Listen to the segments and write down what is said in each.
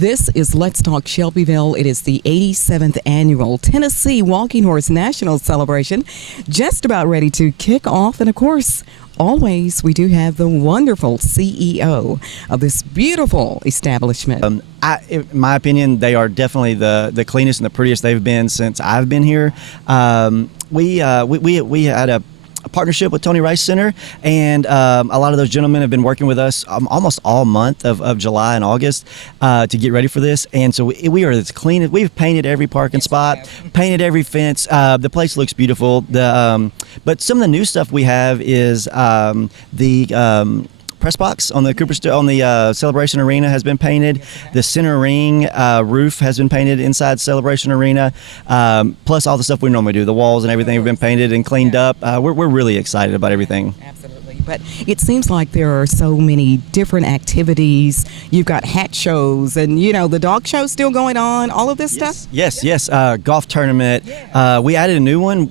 This is Let's Talk Shelbyville. It is the 87th annual Tennessee Walking Horse National Celebration, just about ready to kick off. And of course, always we do have the wonderful CEO of this beautiful establishment. In my opinion, they are definitely the cleanest and the prettiest they've been since I've been here. We had a partnership with Tony Rice Center, and a lot of those gentlemen have been working with us almost all month of July and August to get ready for this. And so we are as clean as we've painted every parking spot, painted every fence. The place looks beautiful. But some of the new stuff we have is the press box on the Celebration Arena has been painted. The center ring roof has been painted inside Celebration Arena. Plus all the stuff we normally do, the walls and everything have been painted and cleaned up. We're really excited about everything. Absolutely. But it seems like there are so many different activities. You've got hat shows and, the dog show still going on, all of this stuff? Yes. Golf tournament. We added a new one,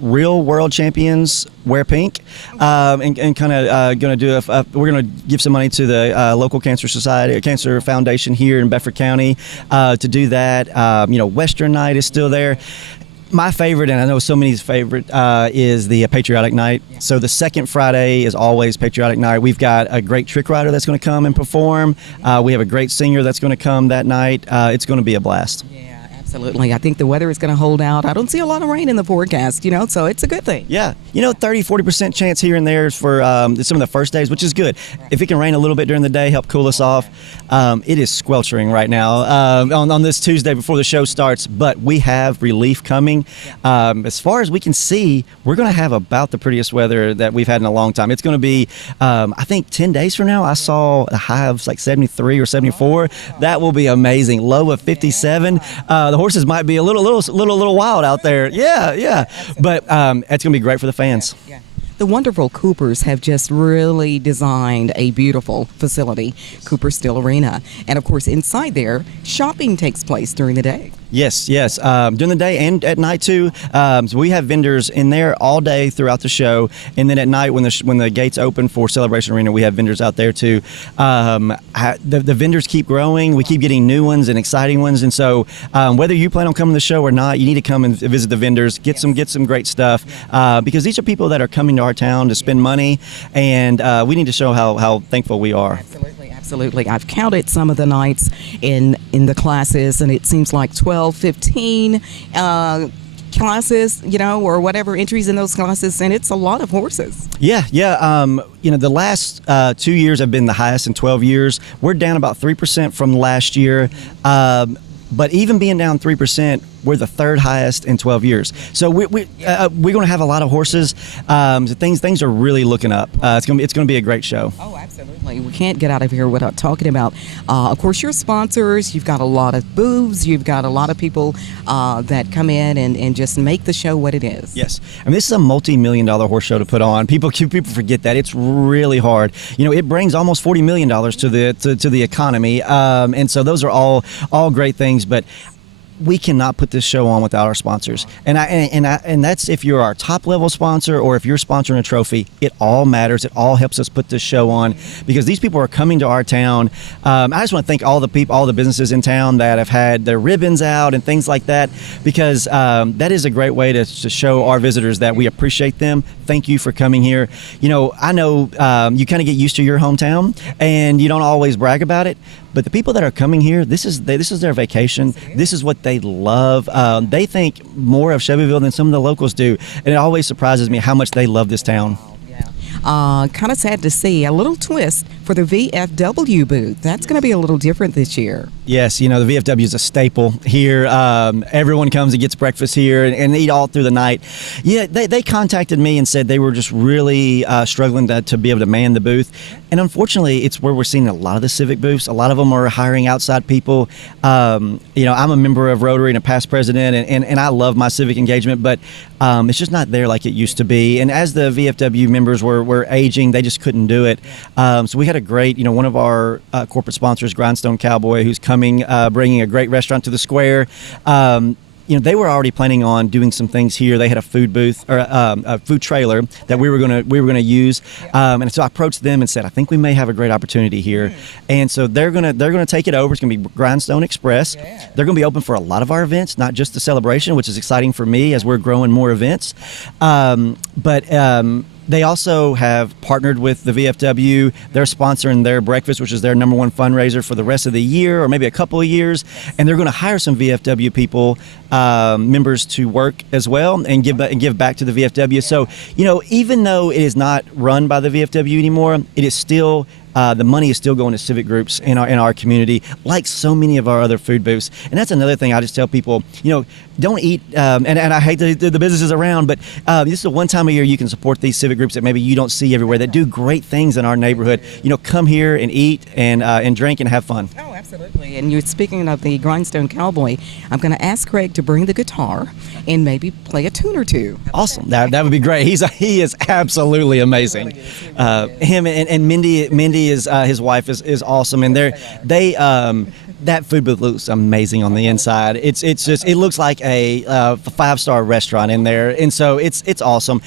Real World Champions Wear Pink, and kind of going to do we're going to give some money to the local cancer society, cancer foundation here in Bedford County to do that. Western Night is still there. My favorite, and I know so many's favorite, is the Patriotic Night. So the second Friday is always Patriotic Night. We've got a great trick rider that's going to come and perform. We have a great singer that's going to come that night. It's going to be a blast. Absolutely. I think the weather is going to hold out. I don't see a lot of rain in the forecast, so it's a good thing. Yeah. 30-40% chance here and there for some of the first days, which is good. If it can rain a little bit during the day, help cool us off. It is squelching right now on this Tuesday before the show starts, but we have relief coming. As far as we can see, we're going to have about the prettiest weather that we've had in a long time. It's going to be, I think 10 days from now, I saw a high of like 73 or 74. That will be amazing. Low of 57. The horses might be a little wild out there. Yeah. But it's going to be great for the fans. Yeah. The wonderful Coopers have just really designed a beautiful facility, Cooper Still Arena. And of course, inside there, shopping takes place during the day. Yes. During the day and at night too. So we have vendors in there all day throughout the show, and then at night when the gates open for Celebration Arena, we have vendors out there too. The vendors keep growing. We keep getting new ones and exciting ones, and so whether you plan on coming to the show or not, you need to come and visit the vendors, get some great stuff, because these are people that are coming to our town to spend money, and we need to show how thankful we are. Absolutely. I've counted some of the nights in the classes, and it seems like 12, 15 classes, or whatever entries in those classes, and it's a lot of horses. Yeah. The last 2 years have been the highest in 12 years. We're down about 3% from last year. But even being down 3%, we're the third highest in 12 years. So we're going to have a lot of horses. So things are really looking up. It's going to be a great show. Oh, absolutely. We can't get out of here without talking about, of course, your sponsors. You've got a lot of booths. You've got a lot of people that come in and just make the show what it is. Yes. This is a multi-million-dollar horse show to put on. People forget that. It's really hard. It brings almost $40 million to the economy. And so those are all great things. But we cannot put this show on without our sponsors, and that's if you're our top level sponsor or if you're sponsoring a trophy. It all matters. It all helps us put this show on because these people are coming to our town. I just want to thank all the businesses in town that have had their ribbons out and things like that, because that is a great way to show our visitors that we appreciate them. Thank you for coming here. I know you kind of get used to your hometown and you don't always brag about it. But the people that are coming here, this is their vacation. This is what they love. They think more of Shelbyville than some of the locals do. And it always surprises me how much they love this town. Kind of sad to see a little twist for the VFW booth. That's going to be a little different this year. Yes, the VFW is a staple here. Everyone comes and gets breakfast here and eat all through the night. Yeah, they contacted me and said they were just really struggling to be able to man the booth. And unfortunately, it's where we're seeing a lot of the civic booths. A lot of them are hiring outside people. I'm a member of Rotary and a past president, and I love my civic engagement, but it's just not there like it used to be. And as the VFW members were aging, they just couldn't do it. So we had a great, one of our corporate sponsors, Grindstone Cowboy, who's coming, bringing a great restaurant to the square. they were already planning on doing some things here. They had a food booth or a food trailer that we were gonna use, and so I approached them and said, I think we may have a great opportunity here, and so they're gonna take it over. It's gonna be Grindstone Express. They're gonna be open for a lot of our events, not just the celebration, which is exciting for me as we're growing more events, but. They also have partnered with the VFW. They're sponsoring their breakfast, which is their number one fundraiser for the rest of the year or maybe a couple of years. And they're going to hire some VFW people, members to work as well and give back to the VFW. So, even though it is not run by the VFW anymore, it is still the money is still going to civic groups in our community, like so many of our other food booths. And that's another thing I just tell people, don't eat, and I hate the businesses around, but this is the one time a year you can support these civic groups that maybe you don't see everywhere that do great things in our neighborhood. Come here and eat and drink and have fun. Oh, absolutely. And you're speaking of the Grindstone Cowboy. I'm going to ask Craig to bring the guitar and maybe play a tune or two. Awesome. That would be great. He is absolutely amazing. Him and Mindy is his wife is awesome, and that food booth looks amazing on the inside. It looks like a 5-star restaurant in there, and so it's awesome.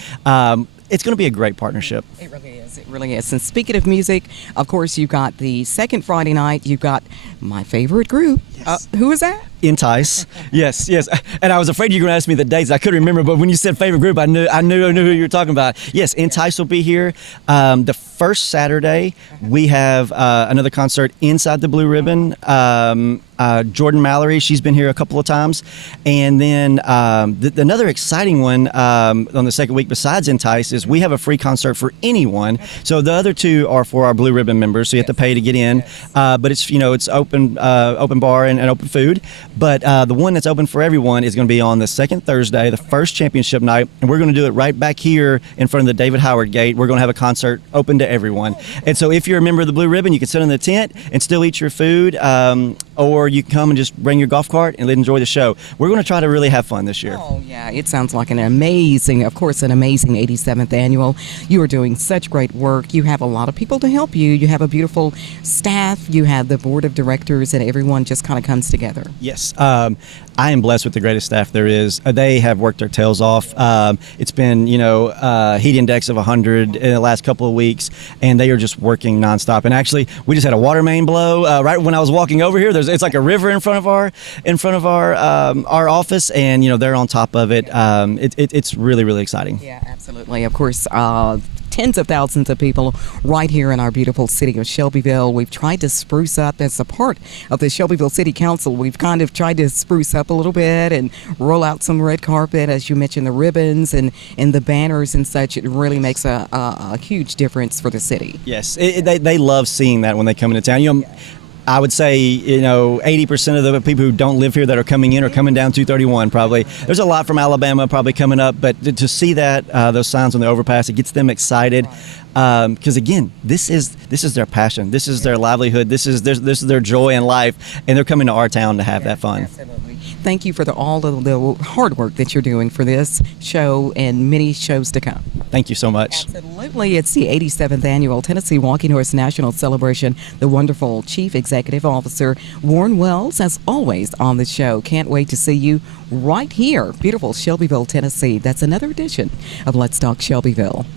It's going to be a great partnership. It really is. It really is. And speaking of music, of course, you've got the second Friday night. You've got my favorite group. Yes. Who is that? Entice. Yes. And I was afraid you were going to ask me the dates. I couldn't remember, but when you said favorite group, I knew who you were talking about. Yes, Entice will be here. The first Saturday, we have another concert inside the Blue Ribbon. Jordan Mallory, she's been here a couple of times. And then another exciting one on the second week besides Entice is we have a free concert for anyone. So the other two are for our Blue Ribbon members, so you have to pay to get in. But it's open bar and open food. But the one that's open for everyone is going to be on the second Thursday, the first championship night, and we're going to do it right back here in front of the David Howard Gate. We're going to have a concert open to everyone. And so if you're a member of the Blue Ribbon, you can sit in the tent and still eat your food, or you can come and just bring your golf cart and enjoy the show. We're going to try to really have fun this year. Oh, yeah. It sounds like an amazing 87th annual. You are doing such great work. You have a lot of people to help you. You have a beautiful staff. You have the board of directors, and everyone just kind of comes together. Yes. I am blessed with the greatest staff there is. They have worked their tails off. It's been, heat index of 100 in the last couple of weeks, and they are just working nonstop. And actually, we just had a water main blow right when I was walking over here. It's like a river in front of our office, and they're on top of it. It's really, really exciting. Yeah, absolutely. Of course. Tens of thousands of people right here in our beautiful city of Shelbyville. We've tried to spruce up as a part of the Shelbyville City Council. We've kind of tried to spruce up a little bit and roll out some red carpet, as you mentioned, the ribbons and the banners and such. It really makes a huge difference for the city. Yes, they love seeing that when they come into town. I would say, 80% of the people who don't live here that are coming in are coming down 231 probably. There's a lot from Alabama probably coming up, but to see that, those signs on the overpass, it gets them excited. Because again, this is their passion. This is their livelihood. This is their joy in life, and they're coming to our town to have that fun. Absolutely. Thank you for all of the hard work that you're doing for this show and many shows to come. Thank you so much. Absolutely. It's the 87th Annual Tennessee Walking Horse National Celebration. The wonderful Chief Executive Officer, Warren Wells, as always on the show. Can't wait to see you right here, beautiful Shelbyville, Tennessee. That's another edition of Let's Talk Shelbyville.